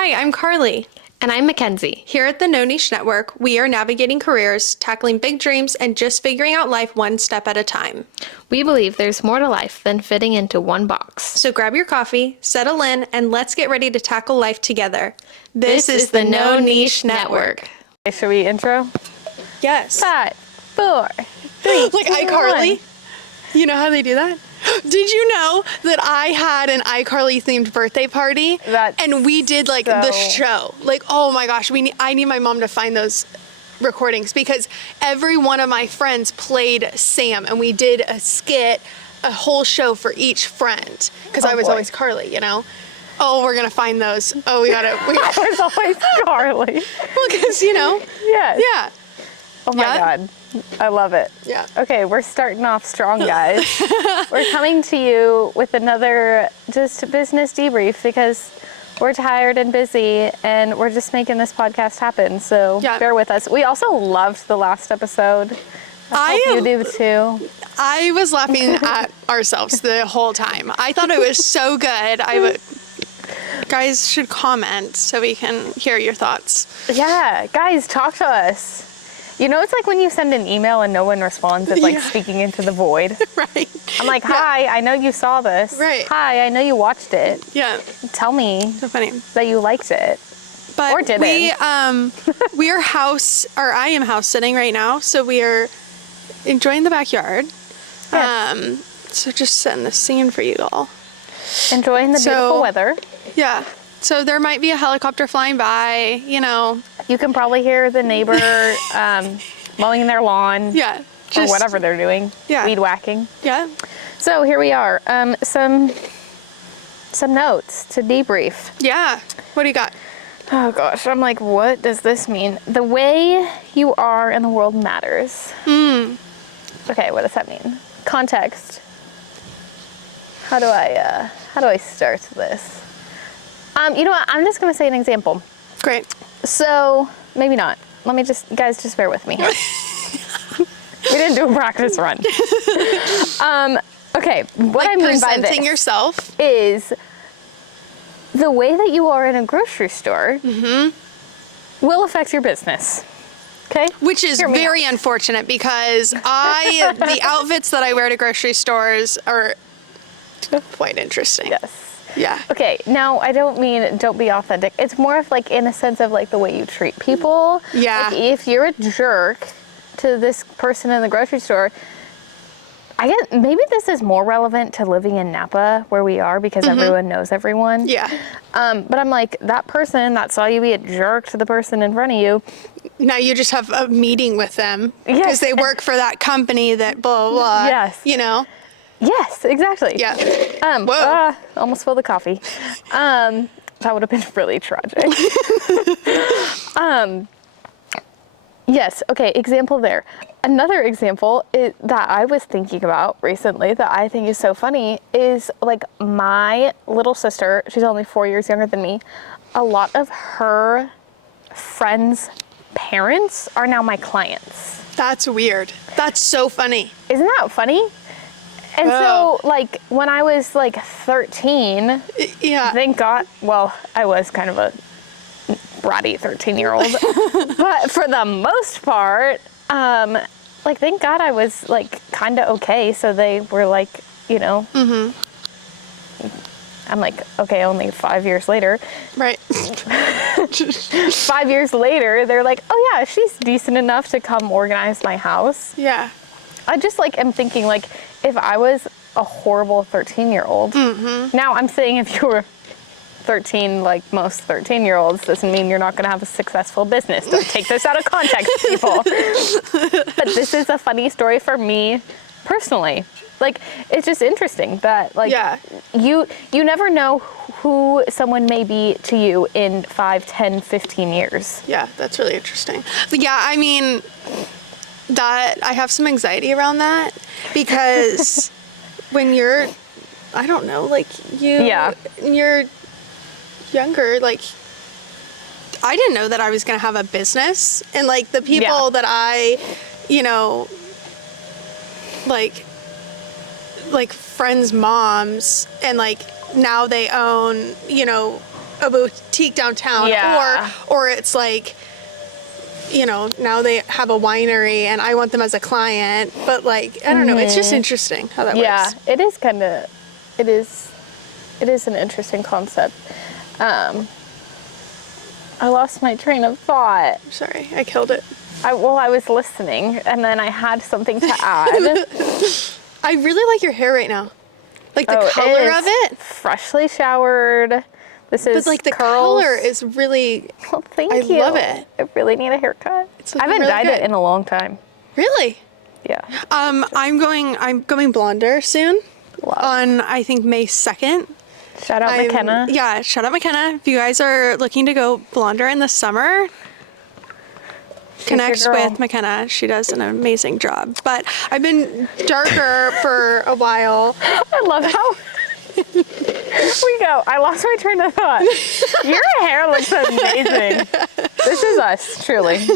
Hi, I'm Carly. And I'm Mackenzie. Here at the No Niche Network, we are navigating careers, tackling big dreams, and just figuring out life one step at a time. We believe there's more to life than fitting into one box. So grab your coffee, settle in, and let's get ready to tackle life together. This is the No Niche Network. Okay, should we intro? Yes. 5, 4, 3, Like 2, iCarly? 1. You know how they do that? Did you know that I had an iCarly themed birthday party? And we did like the show. Like, oh my gosh, I need my mom to find those recordings because every one of my friends played Sam and we did a skit, a whole show for each friend because I was always Carly, you know? Oh, we're gonna find those. Oh, we I was always Carly. Well, because, you know. Yes. Yeah. Oh my God. I love it. Yeah. Okay, we're starting off strong, guys. We're coming to you with another just business debrief because we're tired and busy and we're just making this podcast happen. So bear with us. We also loved the last episode. I hope you do too. I was laughing at ourselves the whole time. I thought it was so good. Guys should comment so we can hear your thoughts. Yeah, guys, talk to us. You know, it's like when you send an email and no one responds, it's like speaking into the void. Right. I'm like, hi, I know you saw this. Right. Hi, I know you watched it. Yeah. Tell me so funny that you liked it. But or didn't. we are I am house sitting right now, so we are enjoying the backyard. Yes. So just setting the scene for you all. Enjoying the beautiful weather. Yeah. So there might be a helicopter flying by, you know. You can probably hear the neighbor mowing their lawn. Yeah. Or whatever they're doing. Yeah. Weed whacking. Yeah. So here we are. Some notes to debrief. Yeah. What do you got? Oh gosh, I'm like, what does this mean? The way you are in the world matters. Okay, what does that mean? Context. How do I start this? You know what? I'm just going to say an example. Great. So, maybe not. Guys, just bear with me here. We didn't do a practice run. Okay, what I mean by this yourself is the way that you are in a grocery store will affect your business. Okay? Which is very unfortunate because the outfits that I wear to grocery stores are quite interesting. Yes. Yeah. Okay, now I don't mean don't be authentic. It's more of like in a sense of like the way you treat people. Yeah. Like if you're a jerk to this person in the grocery store, I guess maybe this is more relevant to living in Napa where we are because everyone knows everyone. Yeah. But I'm like, that person that saw you be a jerk to the person in front of you. Now you just have a meeting with them because they work for that company that blah, blah, blah. Yes. You know? Yes, exactly. Yeah. Whoa. Almost spilled the coffee. That would have been really tragic. Yes, okay, example there. Another example that I was thinking about recently that I think is so funny is like my little sister, she's only 4 years younger than me, a lot of her friends' parents are now my clients. That's weird. That's so funny. Isn't that funny? And so, like, when I was, like, 13, thank God, well, I was kind of a bratty 13-year-old, but for the most part, like, thank God I was, like, kind of okay, so they were, like, you know, I'm like, okay, only 5 years later. Right. 5 years later, they're like, oh, yeah, she's decent enough to come organize my house. Yeah. I just, like, am thinking, like, if I was a horrible 13-year-old, now I'm saying if you were 13, like most 13-year-olds, doesn't mean you're not going to have a successful business. Don't take this out of context, people. But this is a funny story for me personally. Like, it's just interesting that, like, you never know who someone may be to you in 5, 10, 15 years. Yeah, that's really interesting. Yeah, I mean, that I have some anxiety around that because when you're, I don't know, like you're younger, like I didn't know that I was going to have a business and like the people that I, you know, like friends' moms and like now they own, you know, a boutique downtown, Yeah. or it's like, you know, now they have a winery and I want them as a client, but like, I don't know, it's just interesting how that works. Yeah, it is an interesting concept. I lost my train of thought. Sorry, I killed it. I was listening and then I had something to add. I really like your hair right now. Like the color of it. Freshly showered. This is But like the curls. color is really, Well, thank I you. love it. I really need a haircut. It's I haven't really dyed good. it in a long time. Really? Yeah. I'm going blonder soon. Love. On, I think, May 2nd. Shout out McKenna. Yeah, shout out McKenna. If you guys are looking to go blonder in the summer, connect your girl. with McKenna. She does an amazing job. But I've been darker for a while. I love how we go. I lost my train of thought. Your hair looks amazing. This is us, truly.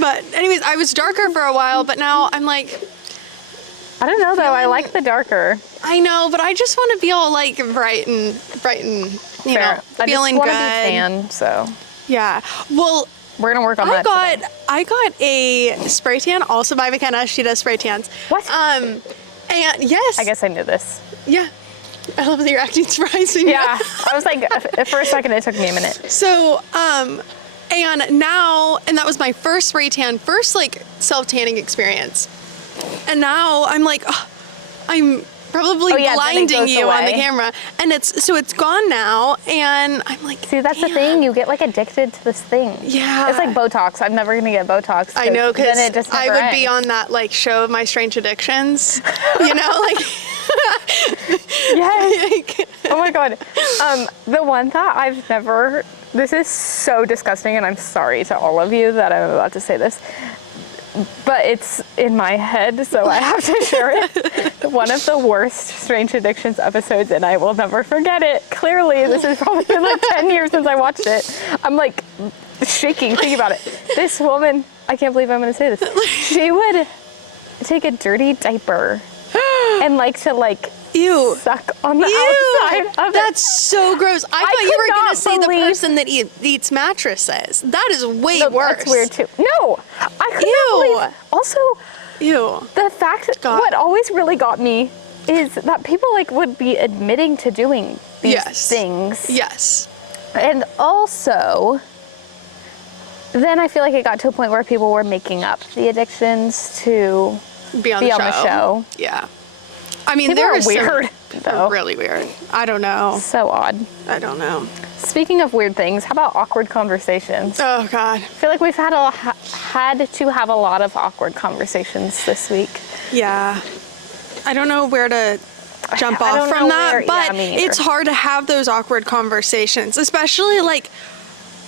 But anyways, I was darker for a while, but now I'm like, I don't know though. I like the darker. I know, but I just want to be all like bright and you know, I feeling just want good. to be tan, so Yeah. Well, we're gonna work on that today. I got a spray tan also by McKenna. She does spray tans. What? And yes. I guess I knew this. Yeah. I love that you're acting surprised. Yeah. I was like, for a second, it took me a minute. So, and now, and that was my first spray tan, first like self-tanning experience. And now I'm like, oh, I'm probably then it blinding goes you on the away. camera. And it's gone now. And I'm like, See, that's the man. thing. You get like addicted to this thing. Yeah. It's like Botox. I'm never gonna get Botox. I know, because then it just I never would be ends. on that like show of My Strange Addictions, you know, like. Yes. like Oh my god. The one that I've never. This is so disgusting, and I'm sorry to all of you that I'm about to say this, but it's in my head, so I have to share it. One of the worst Strange Addictions episodes, and I will never forget it. Clearly, this has probably been like 10 years since I watched it. I'm like shaking thinking about it. This woman, I can't believe I'm going to say this. She would take a dirty diaper and like to like ew. suck on the Ew, outside of it. that's so gross. I thought you could were not gonna say the believe- person that eats mattresses. That is way No, worse. That's weird too. No, I could Ew. not believe. Also, Ew. the fact God. what always really got me is that people like would be admitting to doing these Yes. things. Yes. And also, then I feel like it got to a point where people were making up the addictions to Be on be the on show. the show. Yeah. I mean, People there are are some- weird, they're though. really weird. I don't know. So odd. I don't know. Speaking of weird things, how about awkward conversations? Oh God. I feel like we've had to have a lot of awkward conversations this week. Yeah. I don't know where to jump I off don't from know that, where- but yeah, me neither. it's hard to have those awkward conversations, especially like,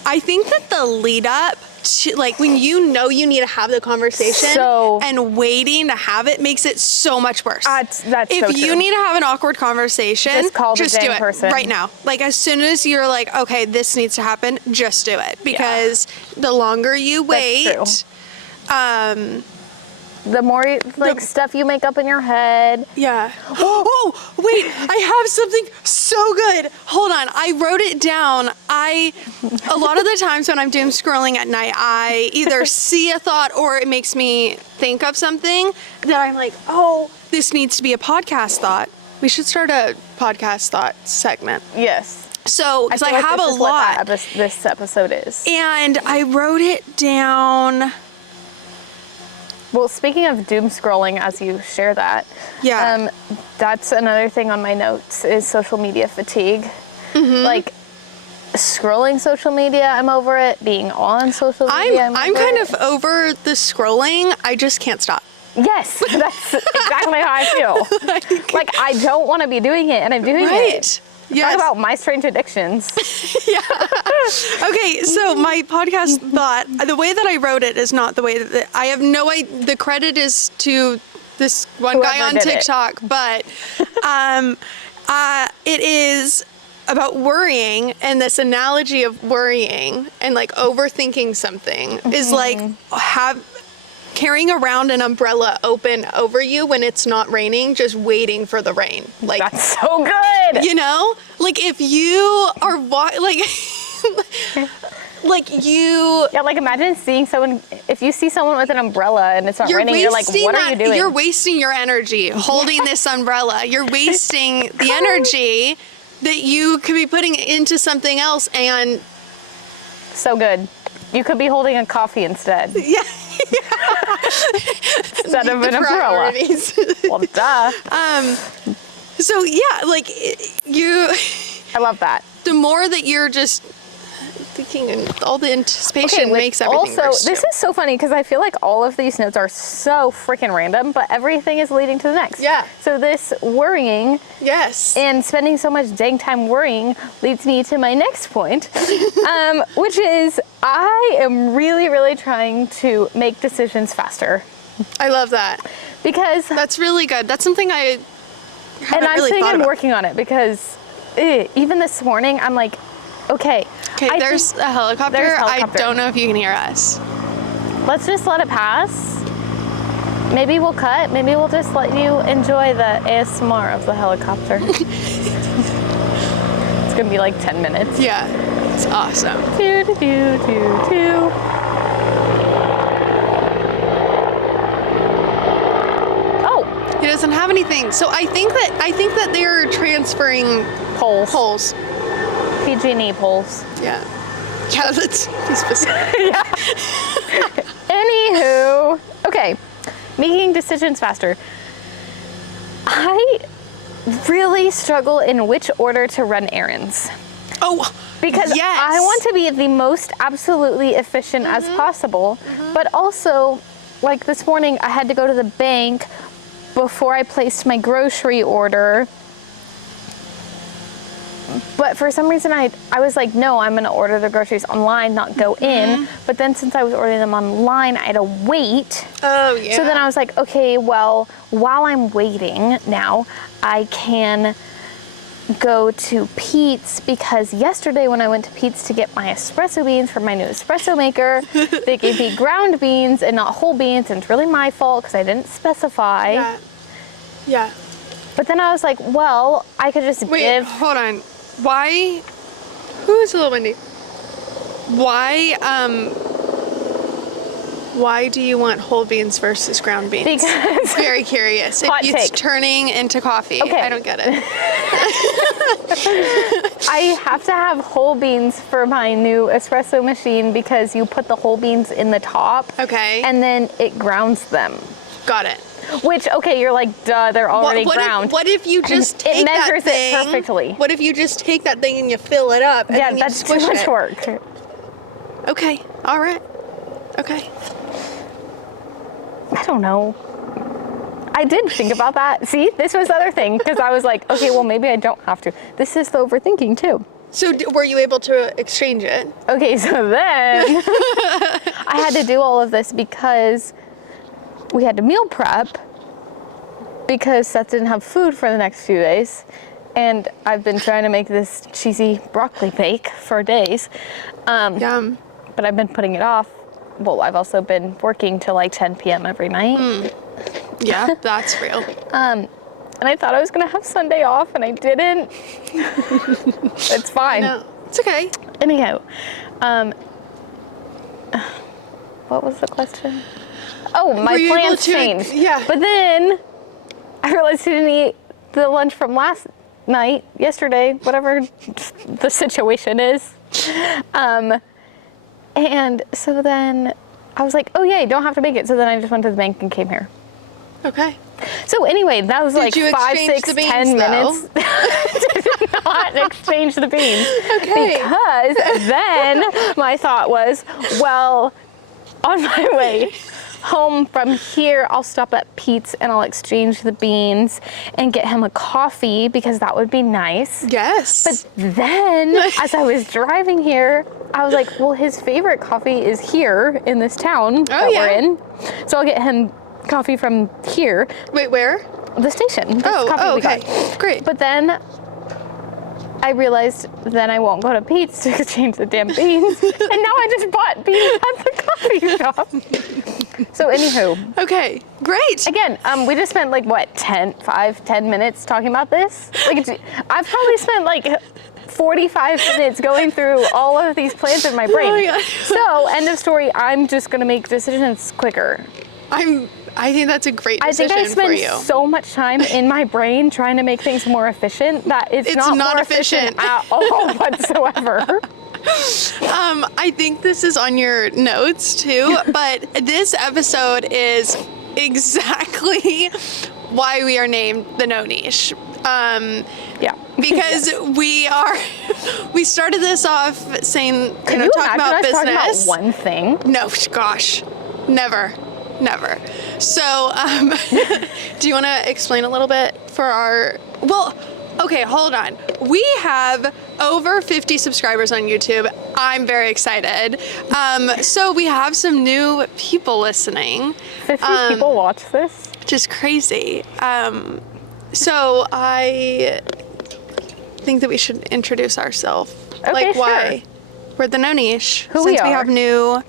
I think that the lead up to, like, when you know you need to have the conversation So- and waiting to have it makes it so much worse. That's If so you true. need to have an awkward conversation, Just call the do dang it person. right now. Like, as soon as you're like, okay, this needs to happen, just do it. Because the longer you wait, That's true. The more stuff you make up in your head. yeah. Oh, wait, I have something so good. Hold on, I wrote it down. A lot of the times when I'm doom scrolling at night, I either see a thought or it makes me think of something that I'm like, oh, this needs to be a podcast thought. We should start a podcast thought segment. Yes. So, because I feel like have this a is what lot. this episode is. And I wrote it down. Well, speaking of doom scrolling, as you share that, Yeah. that's another thing on my notes is social media fatigue. Like scrolling social media, I'm over it. Being on social media, I'm over kind it. of over the scrolling. I just can't stop. Yes, that's exactly how I feel. Like I don't want to be doing it, and I'm doing Right. it. Yes. Talk about my strange addictions. Okay, so my podcast thought, the way that I wrote it is not the way that I have no idea. The credit is to this one guy Whoever on did it. TikTok, but it is about worrying, and this analogy of worrying and like overthinking something is like carrying around an umbrella open over you when it's not raining, just waiting for the rain. Like, that's so good. you know, like if you are Yeah, like imagine seeing someone, if you see someone with an umbrella and it's not raining, you're like, what are you doing? You're wasting your energy holding this umbrella. You're wasting the energy that you could be putting into something else. And so good. You could be holding a coffee instead. Yeah. Instead of an umbrella. Well, duh. So yeah, like I love that. The more that you're just thinking, and all the anticipation makes everything also, worse. this is so funny because I feel like all of these notes are so freaking random, but everything is leading to the next. Yeah. So this worrying, yes, and spending so much dang time worrying leads me to my next point, which is I am really, really trying to make decisions faster. I love that. Because that's really good. That's something I haven't and I'm really sitting thought and about. working on it because even this morning I'm like, okay, there's a helicopter. I don't know if you can hear us. Let's just let it pass. Maybe we'll cut. Maybe we'll just let you enjoy the ASMR of the helicopter. It's gonna be like 10 minutes. Yeah, it's awesome. Doo, doo, doo, doo, doo. Oh, He doesn't have anything. So I think that they're transferring poles. PG&E poles. Yeah. Yeah, let's be specific. Yeah. Anywho, okay, making decisions faster. I really struggle in which order to run errands. Oh, because yes. I want to be the most absolutely efficient as possible, but also, like this morning, I had to go to the bank before I placed my grocery order. But for some reason, I was like, no, I'm going to order the groceries online, not go in. But then since I was ordering them online, I had to wait. Oh, yeah. So then I was like, okay, well, while I'm waiting now, I can go to Pete's, because yesterday when I went to Pete's to get my espresso beans for my new espresso maker, they gave me ground beans and not whole beans, and it's really my fault because I didn't specify. Yeah. Yeah. But then I was like, well, I could just Wait, hold on. Why? Who is Little Wendy? Why do you want whole beans versus ground beans? Because very curious. If it's turning into coffee. Okay. I don't get it. I have to have whole beans for my new espresso machine because you put the whole beans in the top. Okay. And then it grounds them. Got it. Which, okay, you're like, duh, they're already ground. What if you just take that thing? It measures it perfectly. What if you just take that thing and you fill it up? And Yeah, then you that's too squish much it? work. Okay. All right. Okay. I don't know. I did think about that. See, this was the other thing, because I was like, okay, well, maybe I don't have to. This is the overthinking, too. So were you able to exchange it? Okay, so then I had to do all of this because we had to meal prep because Seth didn't have food for the next few days. And I've been trying to make this cheesy broccoli bake for days. Yum. But I've been putting it off. Well, I've also been working till like 10 p.m. every night. Yeah, that's real. And I thought I was gonna have Sunday off, and I didn't. It's fine. No, it's okay. Anyhow, what was the question? Oh, my plans changed. Yeah. But then I realized I didn't eat the lunch from last night, yesterday, whatever the situation is. And so then I was like, oh yeah, you don't have to make it. So then I just went to the bank and came here. Okay. So anyway, that was like 5, 6, 10 minutes. Did not exchange the beans. Okay. Because then my thought was, well, on my way home from here, I'll stop at Pete's and I'll exchange the beans and get him a coffee because that would be nice. Yes. But then as I was driving here, I was like, well, his favorite coffee is here in this town that we're in. So I'll get him coffee from here. Wait, where? The station. Oh, okay. Great. But then I realized then I won't go to Pete's to exchange the damn beans. And now I just bought beans at the coffee shop. So anywho. Okay, great. Again, we just spent like, what, 10 minutes talking about this? Like, I've probably spent like 45 minutes going through all of these plans in my brain. Oh my God. So, end of story, I'm just gonna make decisions quicker. I think that's a great decision for you. I think I spend so much time in my brain trying to make things more efficient that it's not more efficient at all whatsoever. I think this is on your notes too, but this episode is exactly why we are named the No Niche. Yeah. Because we started this off saying, talking about business. Talking about one thing? No, gosh, never. So, do you want to explain a little bit for okay, hold on. We have over 50 subscribers on YouTube. I'm very excited. So we have some new people listening. 50 people watch this? Which is crazy. So I think that we should introduce ourselves. Okay, why we're the No Niche. Who since we are. We have new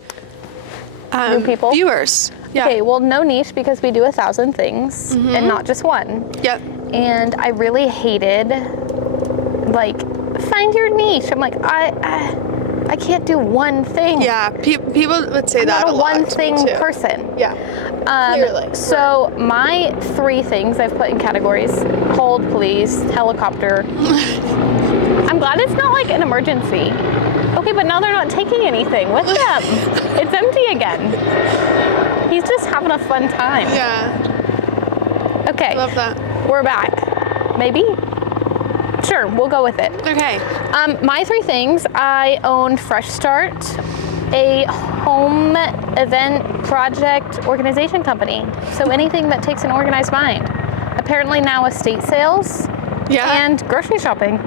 people? viewers. Yeah. Okay, well, no niche because we do 1,000 things and not just one. Yep. And I really hated, find your niche. I'm like, I can't do one thing. Yeah, people would say that a lot. I'm not a one-thing person. Yeah, clearly. So my 3 things I've put in categories: hold, police, helicopter. I'm glad it's not like an emergency. Okay, but now they're not taking anything with them. It's empty again. He's just having a fun time. Yeah. Okay. Love that. We're back. Maybe? Sure, we'll go with it. Okay. My 3 things: I own Fresh Start, a home event project organization company. So anything that takes an organized mind. Apparently now estate sales and grocery shopping.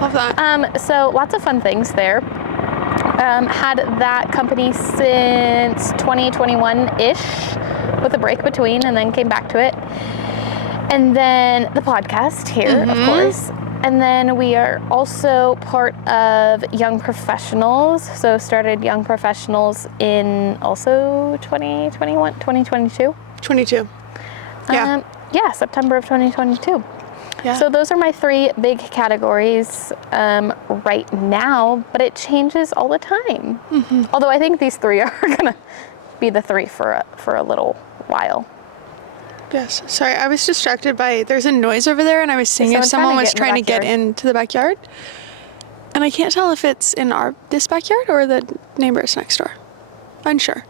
Love that. So lots of fun things there. Had that company since 2021-ish with a break between, and then came back to it. And then the podcast here, of course. And then we are also part of Young Professionals. So started Young Professionals in also 2022. 22. Yeah. September of 2022. Yeah. So those are my 3 big categories right now, but it changes all the time. Although I think these 3 are gonna be the 3 for a little while. Yes. Sorry, I was distracted by, there's a noise over there, and I was seeing if someone was trying to get into the backyard. And I can't tell if it's in this backyard or the neighbors next door. Unsure.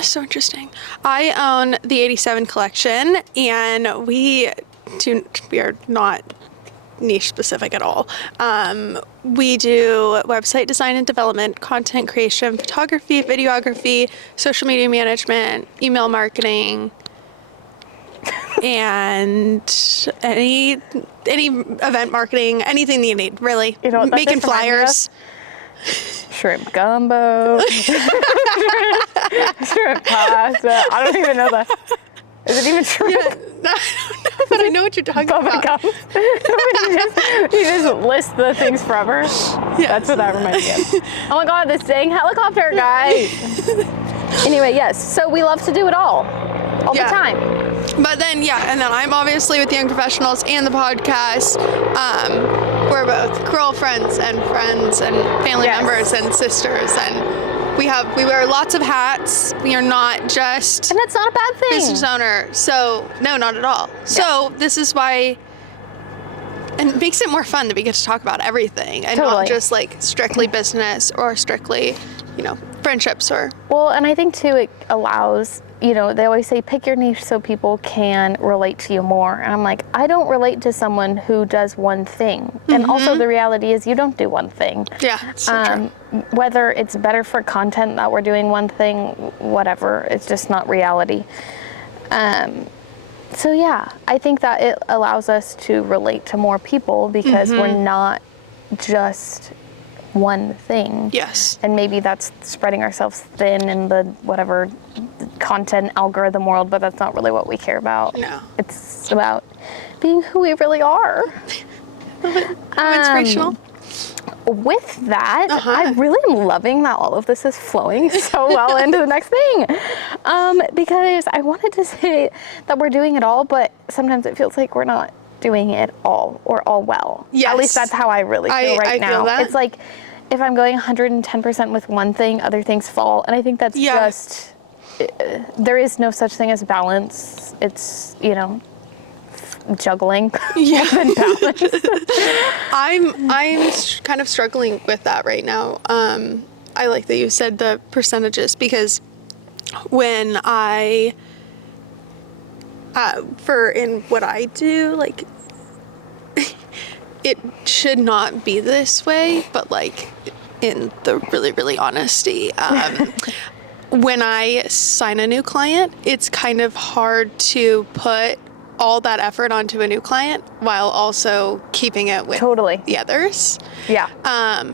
So interesting. I own the 87 collection, and we are not niche specific at all. We do website design and development, content creation, photography, videography, social media management, email marketing, and any event marketing, anything that you need, really. You know what that making just reminded flyers. Shrimp gumbo, shrimp pasta. I don't even know that. Is it even shrimp? Yeah, I don't know, but I know what you're talking about. you just list the things forever. Yes. That's what that reminds me of. Oh my God, this dang helicopter, guys. Anyway, yes. So we love to do it all the time. But then, and then I'm obviously with Young Professionals and the podcast. We're both girlfriends and friends and family members and sisters, and we wear lots of hats. We are not just and that's not a bad thing. Business owner. So no, not at all. Yeah. So this is why, and it makes it more fun that we get to talk about everything and not just like strictly business or strictly, friendships or. Well, and I think too it allows. They always say pick your niche so people can relate to you more. And I'm like, I don't relate to someone who does one thing. And also the reality is you don't do one thing. Yeah, it's so true. Whether it's better for content that we're doing one thing, whatever, it's just not reality. So yeah, I think that it allows us to relate to more people because we're not just one thing. Yes. And maybe that's spreading ourselves thin in the whatever content algorithm world, but that's not really what we care about. No. It's about being who we really are. Inspirational. With that, Uh-huh. I really am loving that all of this is flowing so well into the next thing. Because I wanted to say that we're doing it all, but sometimes it feels like we're not doing it all or all well. Yes. At least that's how I really feel I now. feel that. It's like if I'm going 110% with one thing, other things fall. And I think that's just, there is no such thing as balance. It's, you know, juggling more than balance. I'm kind of struggling with that right now. I like that you said the percentages, because when I in what I do, like, it should not be this way, but like in the really honesty, when I sign a new client, it's kind of hard to put all that effort onto a new client while also keeping it with the others. Yeah.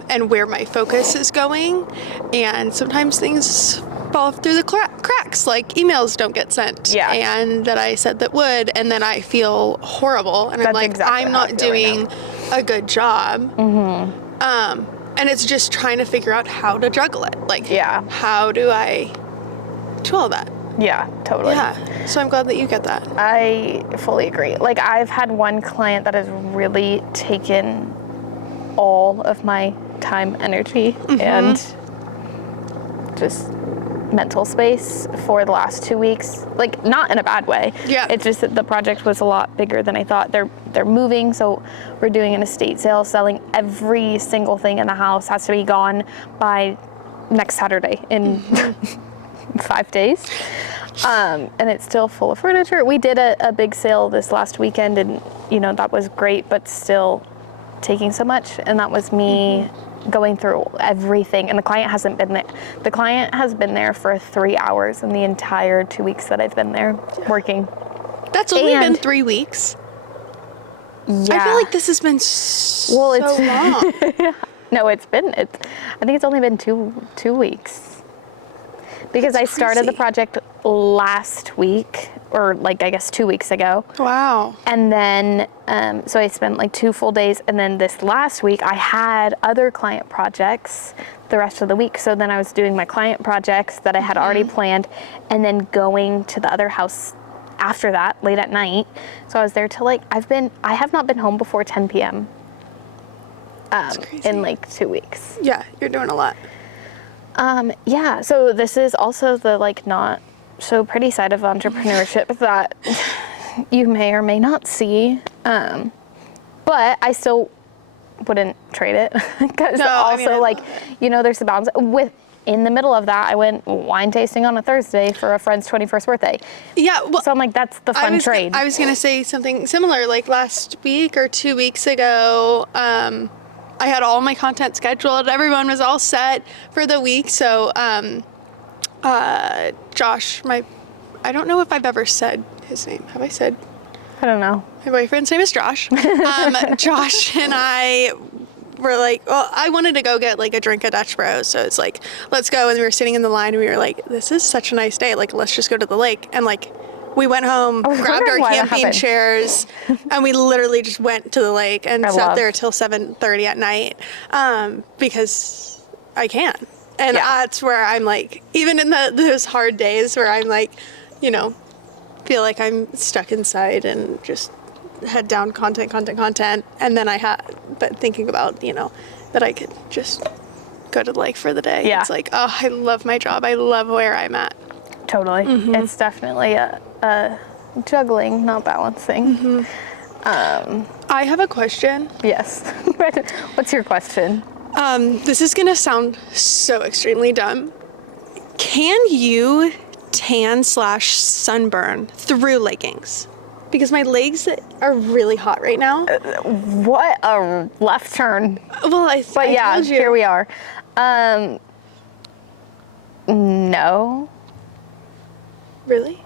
And where my focus is going. And sometimes things fall through the cracks, like emails don't get sent. Yeah. And that I said that would, and then I feel horrible. And I'm like, exactly I'm how I not feel right doing a good job. And it's just trying to figure out how to juggle it. Like, how do I do all that? Yeah, totally. Yeah. So I'm glad that you get that. I fully agree. Like, I've had one client that has really taken all of my time, energy, and just mental space for the last 2 weeks. Like, not in a bad way. Yeah. It's just that the project was a lot bigger than I thought. They're moving, so we're doing an estate sale, selling every single thing in the house has to be gone by next Saturday in 5 days. And it's still full of furniture. We did a big sale this last weekend, and you know, that was great, but still taking so much. And that was me going through everything. And the client hasn't been there. The client has been there for 3 hours in the entire 2 weeks that I've been there working. That's only been 3 weeks. Yeah. I feel like this has been so long. No, I think it's only been two weeks. Because I started the project last week, or like, I guess 2 weeks ago. Wow. And then, so I spent like 2 full days. And then this last week, I had other client projects the rest of the week. So then I was doing my client projects that I had already planned, and then going to the other house after that, late at night. So I was there till like, I have not been home before 10 p.m. In like 2 weeks. Yeah, you're doing a lot. Yeah, so this is also the like not so pretty side of entrepreneurship that you may or may not see. But I still wouldn't trade it, because like, you know, there's the balance in the middle of that. I went wine tasting on a Thursday for a friend's 21st birthday. Yeah, well, so I'm like, that's the fun trade. I was gonna say something similar. Like last week or 2 weeks ago, I had all my content scheduled. Everyone was all set for the week. So, Josh, I don't know if I've ever said his name. Have I said? I don't know. My boyfriend's name is Josh. Josh and I were like, well, I wanted to go get like a drink at Dutch Bros. So it's like, let's go. And we were sitting in the line and we were like, this is such a nice day. Like, let's just go to the lake. And like, we went home, grabbed our camping chairs, and we literally just went to the lake and sat there till 7:30 at night, because I can. And that's where I'm like, even in those hard days where I'm like, you know, feel like I'm stuck inside and just head down content. And then but thinking about, you know, that I could just go to the lake for the day. Yeah. It's like, oh, I love my job. I love where I'm at. Totally. It's definitely a juggling, not balancing. I have a question. Yes. What's your question? This is gonna sound so extremely dumb. Can you tan/sunburn through leggings? Because my legs are really hot right now. What a left turn. Well, I told you. Here we are. No. Really?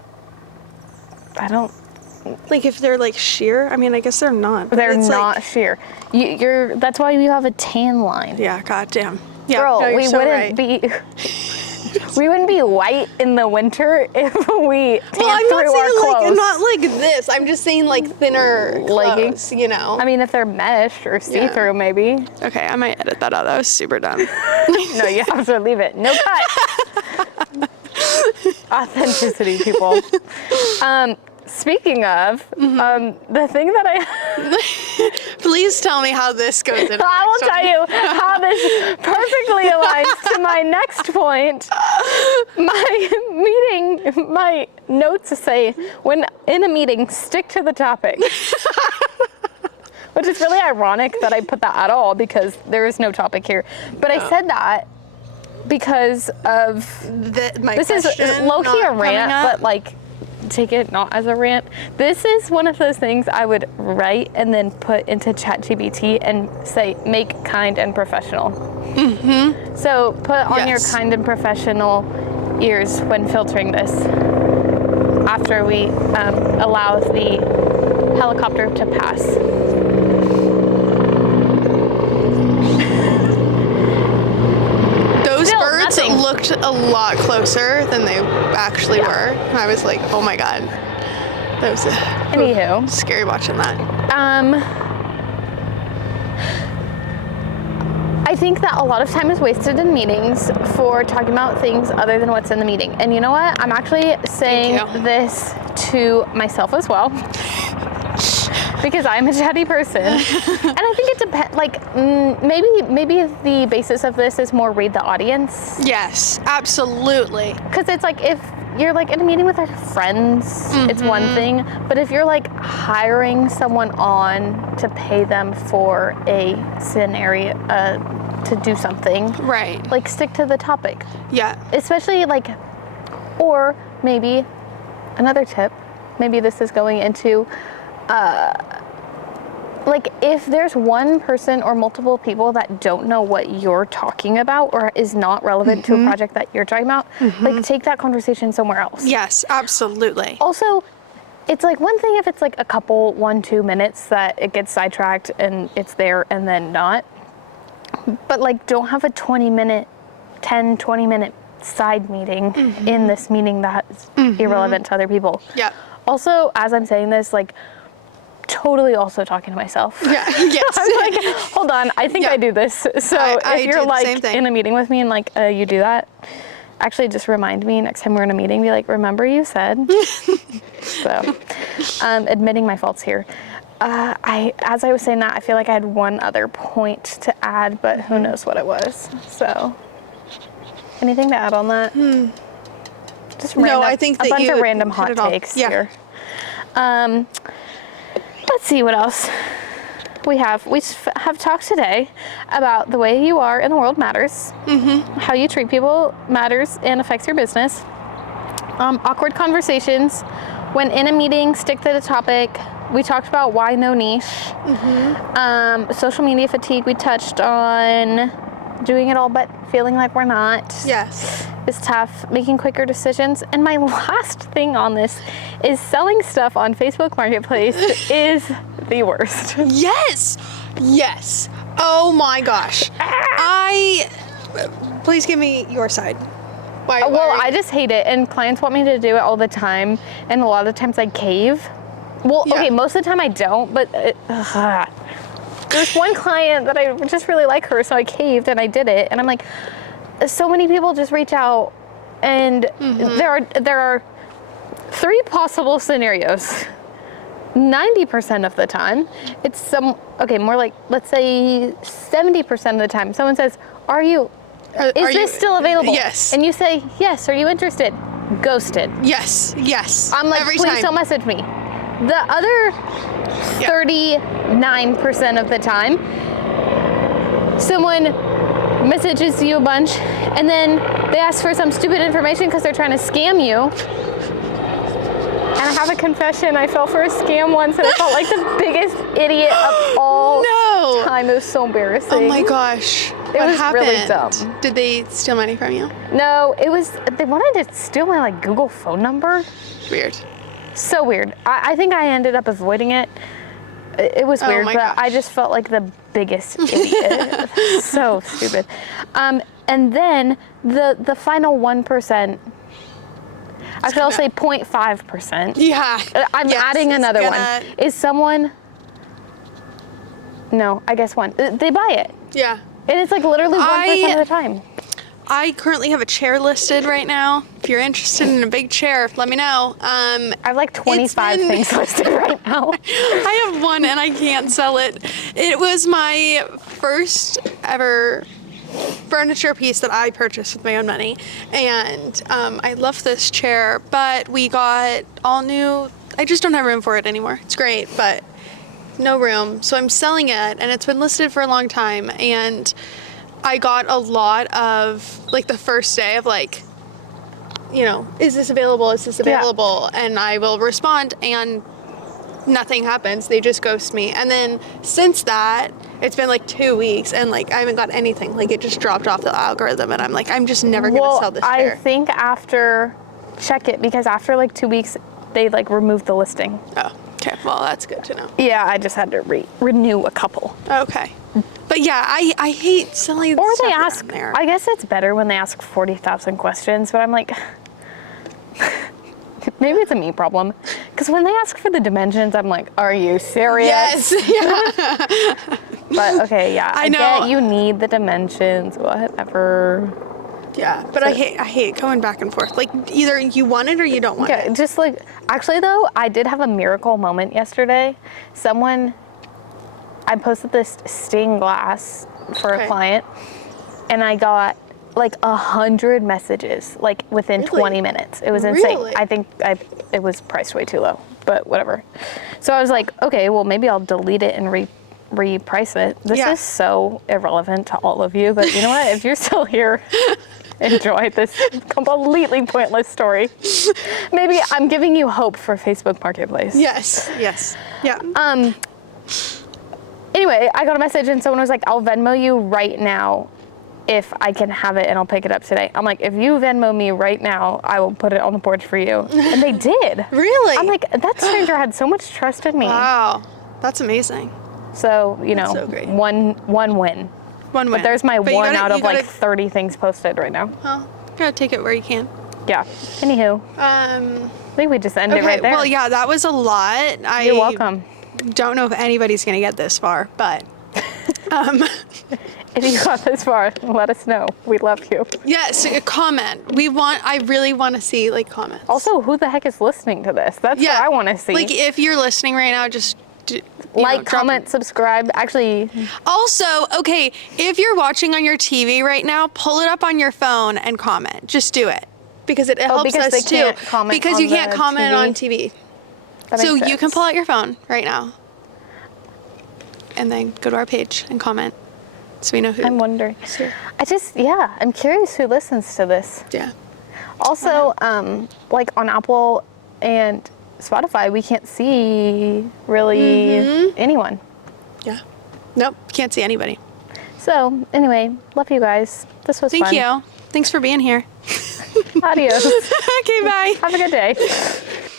I don't. Like, if they're like sheer, I mean, I guess they're not. They're not sheer. That's why you have a tan line. Yeah, goddamn. Yeah, Girl, no, we so wouldn't be. We wouldn't be white in the winter if we I'm not through our saying clothes. not like this. I'm just saying like thinner Leggings. clothes, you know. I mean, if they're mesh or see-through, maybe. Okay, I might edit that out. That was super dumb. No, you have to leave it. No cut. Authenticity, people. Speaking of, the thing that Please tell me how this goes. I will tell you how this perfectly aligns to my next point. My notes say, when in a meeting, stick to the topic. Which is really ironic that I put that at all because there is no topic here. But I said that because of this is low-key a rant, but like take it not as a rant. This is one of those things I would write and then put into ChatGPT and say, make kind and professional. Mm-hmm. So put on your kind and professional ears when filtering this after we allow the helicopter to pass. Looked a lot closer than they actually were. And I was like, oh my God. That was Anywho. Scary watching that. I think that a lot of time is wasted in meetings for talking about things other than what's in the meeting. And you know what? I'm actually saying this to myself as well. Because I'm a chatty person. And I think it depends, like, maybe the basis of this is more read the audience. Yes, absolutely. Because it's like, if you're like in a meeting with our friends, it's one thing. But if you're like hiring someone on to pay them for a scenario, to do something. Right. Like, stick to the topic. Yeah. Especially like, or maybe another tip, maybe this is going into, like if there's one person or multiple people that don't know what you're talking about or is not relevant to a project that you're talking about, like take that conversation somewhere else. Yes, absolutely. Also, it's like one thing if it's like a couple 1-2 minutes that it gets sidetracked and it's there and then not. But like don't have a 20 minute side meeting in this meeting that's irrelevant to other people. Yeah. Also, as I'm saying this, like totally also talking to myself. Yeah. Yes. I'm like, hold on, I think I do this. So if you're like in a meeting with me and like you do that, actually just remind me next time we're in a meeting, be like, remember you said. So admitting my faults here. As I was saying that, I feel like I had one other point to add, but who knows what it was. So anything to add on that? Just random, I think that a bunch of random hot takes here. Let's see what else we have. We have talked today about the way you are in the world matters. How you treat people matters and affects your business. Awkward conversations. When in a meeting, stick to the topic. We talked about why no niche. Social media fatigue, we touched on. Doing it all but feeling like we're not. Yes. Is tough. Making quicker decisions. And my last thing on this is selling stuff on Facebook Marketplace is the worst. Yes. Yes. Oh my gosh. Please give me your side. Why I just hate it. And clients want me to do it all the time. And a lot of times I cave. Well, okay, most of the time I don't, but there's one client that I just really like her, so I caved and I did it. And I'm like, so many people just reach out, and there are 3 possible scenarios. 90% of the time, it's more like, let's say 70% of the time, someone says, is this still available? Yes. And you say, yes, are you interested? Ghosted. Yes, yes. I'm like, please don't message me. The other 39% of the time, someone messages you a bunch and then they ask for some stupid information because they're trying to scam you. And I have a confession, I fell for a scam once and I felt like the biggest idiot of all time. It was so embarrassing. Oh my gosh. What happened? Really dumb. Did they steal money from you? No, they wanted to steal my like Google phone number. Weird. So weird. I think I ended up avoiding it. It was weird, my but gosh. I just felt like the biggest idiot. So stupid. And then the final 1%, actually I'll say 0.5%. Yeah. I'm adding another one. Is someone, no, I guess one. They buy it. Yeah. And it's like literally 1% of the time. I currently have a chair listed right now. If you're interested in a big chair, let me know. I have like 25 things listed right now. I have one and I can't sell it. It was my first ever furniture piece that I purchased with my own money. And I love this chair, but we got all new. I just don't have room for it anymore. It's great, but no room. So I'm selling it, and it's been listed for a long time. And I got a lot of, like, the first day of, like, you know, is this available? Is this available? Yeah. And I will respond, and nothing happens. They just ghost me. And then since that, it's been like 2 weeks, and like I haven't got anything. Like, it just dropped off the algorithm, and I'm like, I'm just never gonna sell this chair. I think check it, because after like 2 weeks, they like removed the listing. Oh, okay. Well, that's good to know. Yeah, I just had to renew a couple. Okay. But yeah, I hate selling Or stuff they ask, there. I guess it's better when they ask 40,000 questions, but I'm like, maybe it's a me problem. Because when they ask for the dimensions, I'm like, are you serious? Yes. Yeah. But okay, yeah. I know. Get you need the dimensions, whatever. Yeah, but I hate going back and forth. Like, either you want it or you don't want it. Just like, actually though, I did have a miracle moment yesterday. I posted this stained glass for a client, and I got like 100 messages like within 20 minutes. It was insane. Really? I think it was priced way too low, but whatever. So I was like, okay, well maybe I'll delete it and reprice it. This is so irrelevant to all of you, but you know what? If you're still here, enjoy this completely pointless story. Maybe I'm giving you hope for Facebook Marketplace. Yes. Yes. Yeah. Anyway, I got a message and someone was like, I'll Venmo you right now if I can have it and I'll pick it up today. I'm like, if you Venmo me right now, I will put it on the board for you. And they did. Really? I'm like, that stranger had so much trust in me. Wow. That's amazing. So, you know, so great. one win. One win. But there's my one out of like 30 things posted right now. Well, you gotta take it where you can. Yeah. Anywho. I think we just ended right there. Well, yeah, that was a lot. You're welcome. Don't know if anybody's gonna get this far, but if you got this far, let us know. We love you. yes, a comment. I really want to see like comments. Also, who the heck is listening to this? That's what I want to see. Like, if you're listening right now, just comment, subscribe. Actually, also, okay, if you're watching on your TV right now, pull it up on your phone and comment. Just do it, because it helps us too. Because you can't comment on TV. So you can pull out your phone right now and then go to our page and comment, so we know who. I'm wondering. I'm curious who listens to this. Yeah. Also, like on Apple and Spotify, we can't see really anyone. Yeah. Nope, can't see anybody. So anyway, love you guys. This was fun. Thank you. Thanks for being here. Adios. Okay, bye. Have a good day.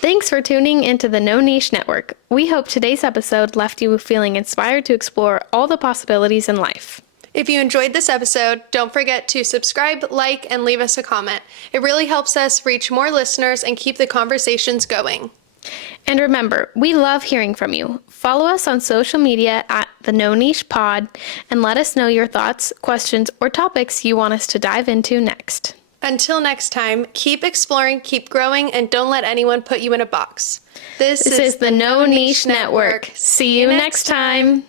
Thanks for tuning into the No Niche Network. We hope today's episode left you feeling inspired to explore all the possibilities in life. If you enjoyed this episode, don't forget to subscribe, like, and leave us a comment. It really helps us reach more listeners and keep the conversations going. And remember, we love hearing from you. Follow us on social media at the No Niche Pod and let us know your thoughts, questions, or topics you want us to dive into next. Until next time, keep exploring, keep growing, and don't let anyone put you in a box. This is the No Niche Network. See you next time.